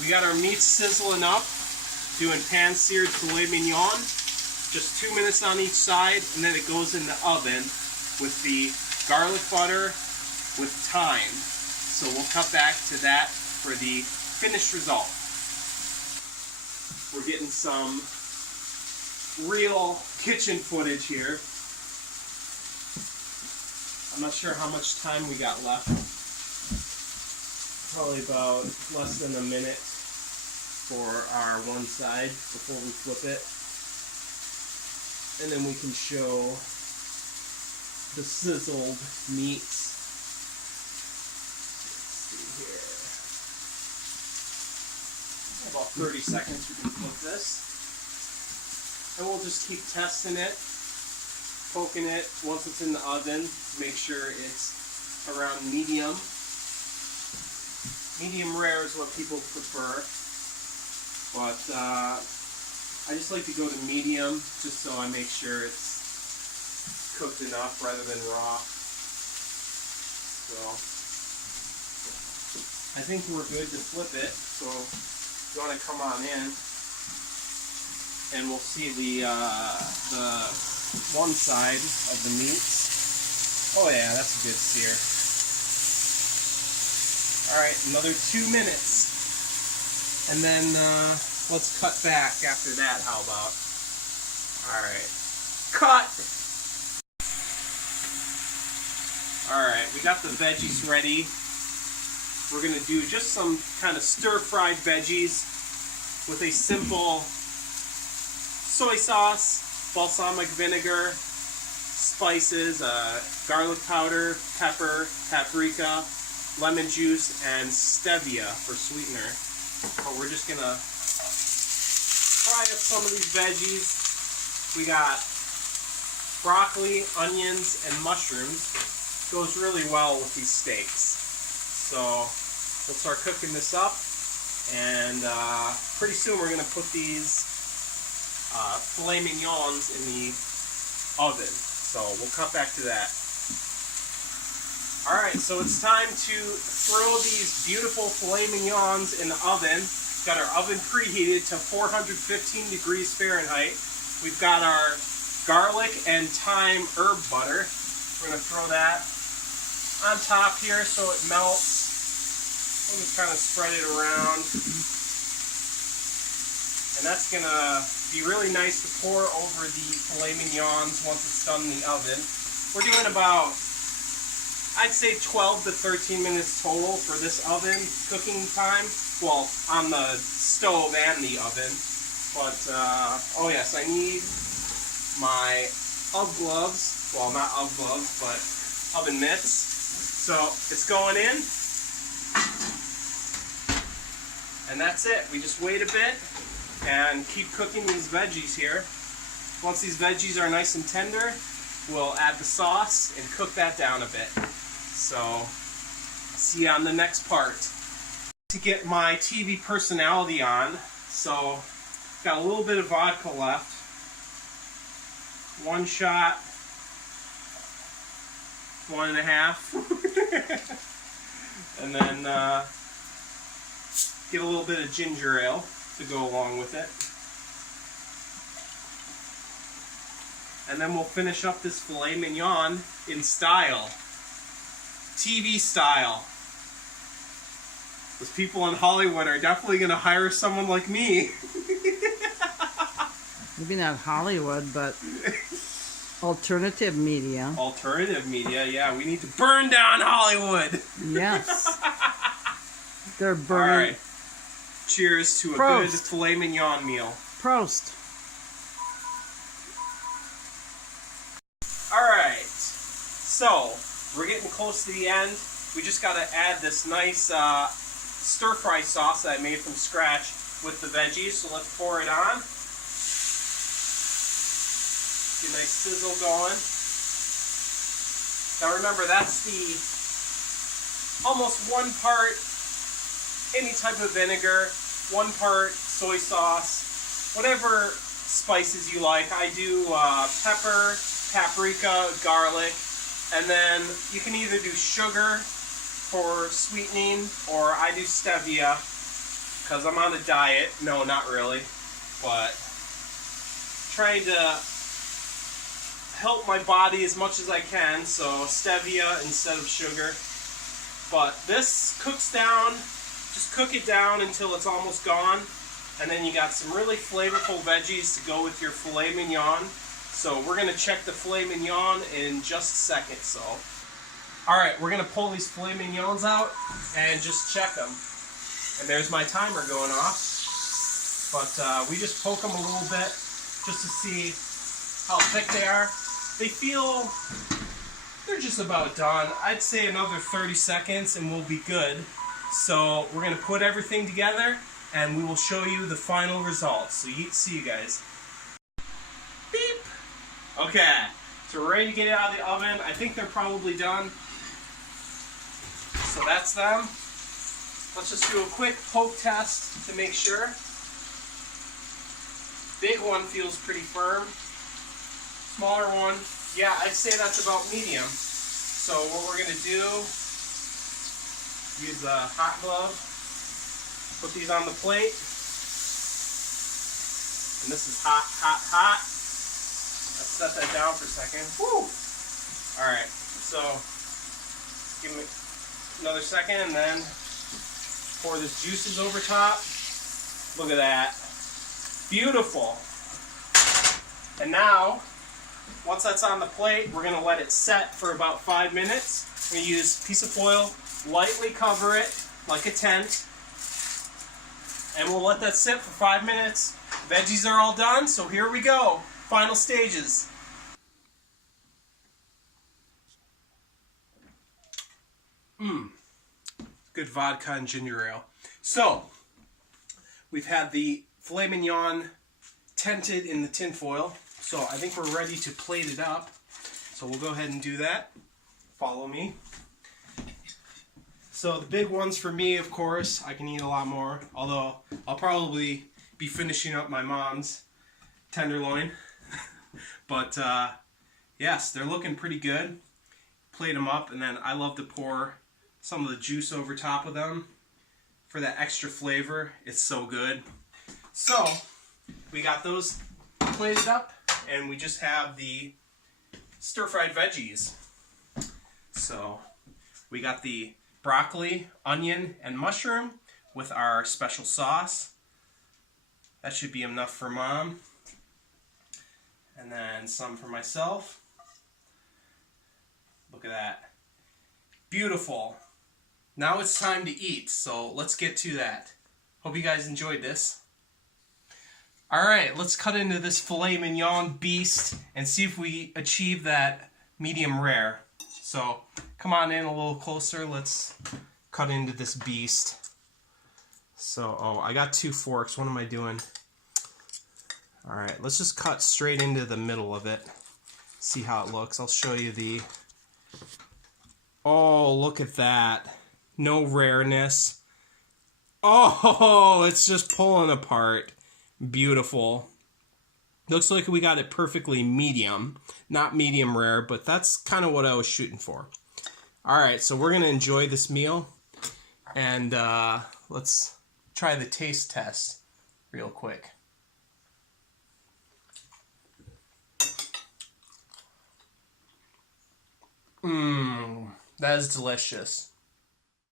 We got our meat sizzling up, doing pan-seared filet mignon. Just 2 minutes on each side, and then it goes in the oven with the garlic butter with thyme. So we'll cut back to that for the finished result. We're getting some real kitchen footage here. I'm not sure how much time we got left. Probably about less than a minute for our one side before we flip it. And then we can show the sizzled meats. Let's see here. About 30 seconds we can flip this. And we'll just keep testing it, poking it once it's in the oven to make sure it's around medium. Medium rare is what people prefer. But I just like to go to medium just so I make sure it's cooked enough rather than raw. So I think we're good to flip it. So if you want to come on in, and we'll see the one side of the meats. Oh yeah, that's a good sear. All right, another 2 minutes, and then let's cut back after that, how about? Alright. Cut! Alright, we got the veggies ready. We're going to do just some kind of stir-fried veggies with a simple soy sauce, balsamic vinegar, spices, garlic powder, pepper, paprika, lemon juice, and stevia for sweetener. But we're just going to fry up some of these veggies. We got broccoli, onions, and mushrooms. Goes really well with these steaks. So we'll start cooking this up, and pretty soon we're going to put these filet mignons in the oven. So we'll cut back to that. Alright, so it's time to throw these beautiful filet mignons in the oven. Got our oven preheated to 415 degrees Fahrenheit. We've got our garlic and thyme herb butter. We're going to throw that on top here so it melts. We'll just kind of spread it around. And that's going to be really nice to pour over the filet mignons once it's done in the oven. We're doing about, I'd say 12 to 13 minutes total for this oven cooking time. Well, on the stove and the oven. But, oh yes, I need my UGG gloves. Well, not UGG gloves, but oven mitts. So, it's going in. And that's it. We just wait a bit and keep cooking these veggies here. Once these veggies are nice and tender, we'll add the sauce and cook that down a bit. So, see you on the next part. To get my TV personality on, so got a little bit of vodka left. One shot, 1.5, and then get a little bit of ginger ale to go along with it. And then we'll finish up this filet mignon in style. TV style. Those people in Hollywood are definitely going to hire someone like me. Maybe not Hollywood, but alternative media. Alternative media, yeah. We need to burn down Hollywood. Yes. They're burning. All right. Cheers to a good filet mignon meal. Prost. All right. So, we're getting close to the end. We just got to add this nice stir-fry sauce that I made from scratch with the veggies. So let's pour it on. Get a nice sizzle going. Now remember, that's the almost 1 part any type of vinegar, 1 part soy sauce, whatever spices you like. I do pepper, paprika, garlic, and then you can either do sugar for sweetening, or I do stevia. because I'm on a diet. No, not really, but trying to help my body as much as I can, so stevia instead of sugar. But this cooks down, just cook it down until it's almost gone, and then you got some really flavorful veggies to go with your filet mignon. So we're going to check the filet mignon in just a second. So, alright, we're going to pull these filet mignons out and just check them. And there's my timer going off. But we just poke them a little bit just to see how thick they are. They feel, they're just about done. I'd say another 30 seconds and we'll be good. So we're going to put everything together and we will show you the final results. So see you guys. Beep! Okay, so we're ready to get it out of the oven. I think they're probably done. So that's them. Let's just do a quick poke test to make sure. Big one feels pretty firm. Smaller one, yeah, I'd say that's about medium. So what we're going to do, use a hot glove, put these on the plate. And this is hot, hot, hot. Let's set that down for a second. Woo! Alright, so give me another second and then pour this juices over top. Look at that. Beautiful. And now, once that's on the plate, we're going to let it set for about 5 minutes. We're going to use a piece of foil, lightly cover it like a tent, and we'll let that sit for 5 minutes. Veggies are all done, so here we go. Final stages. Good vodka and ginger ale. So, we've had the filet mignon tented in the tin foil. So I think we're ready to plate it up. So we'll go ahead and do that. Follow me. So the big ones for me, of course, I can eat a lot more. Although I'll probably be finishing up my mom's tenderloin. But yes, they're looking pretty good. Plate them up, and then I love to pour some of the juice over top of them for that extra flavor. It's so good. So we got those plated up, and we just have the stir-fried veggies. So we got the broccoli, onion, and mushroom with our special sauce. That should be enough for Mom. And then some for myself. Look at that. Beautiful. Now it's time to eat, so let's get to that. Hope you guys enjoyed this. Alright, let's cut into this filet mignon beast and see if we achieve that medium rare. So, come on in a little closer. Let's cut into this beast. So, oh, I got 2 forks. What am I doing? Alright, let's just cut straight into the middle of it. See how it looks. I'll show you the... Oh, look at that. No rareness. Oh, it's just pulling apart. Beautiful. Looks like we got it perfectly medium. Not medium rare, but that's kind of what I was shooting for. Alright, so we're going to enjoy this meal. And let's try the taste test real quick. That is delicious.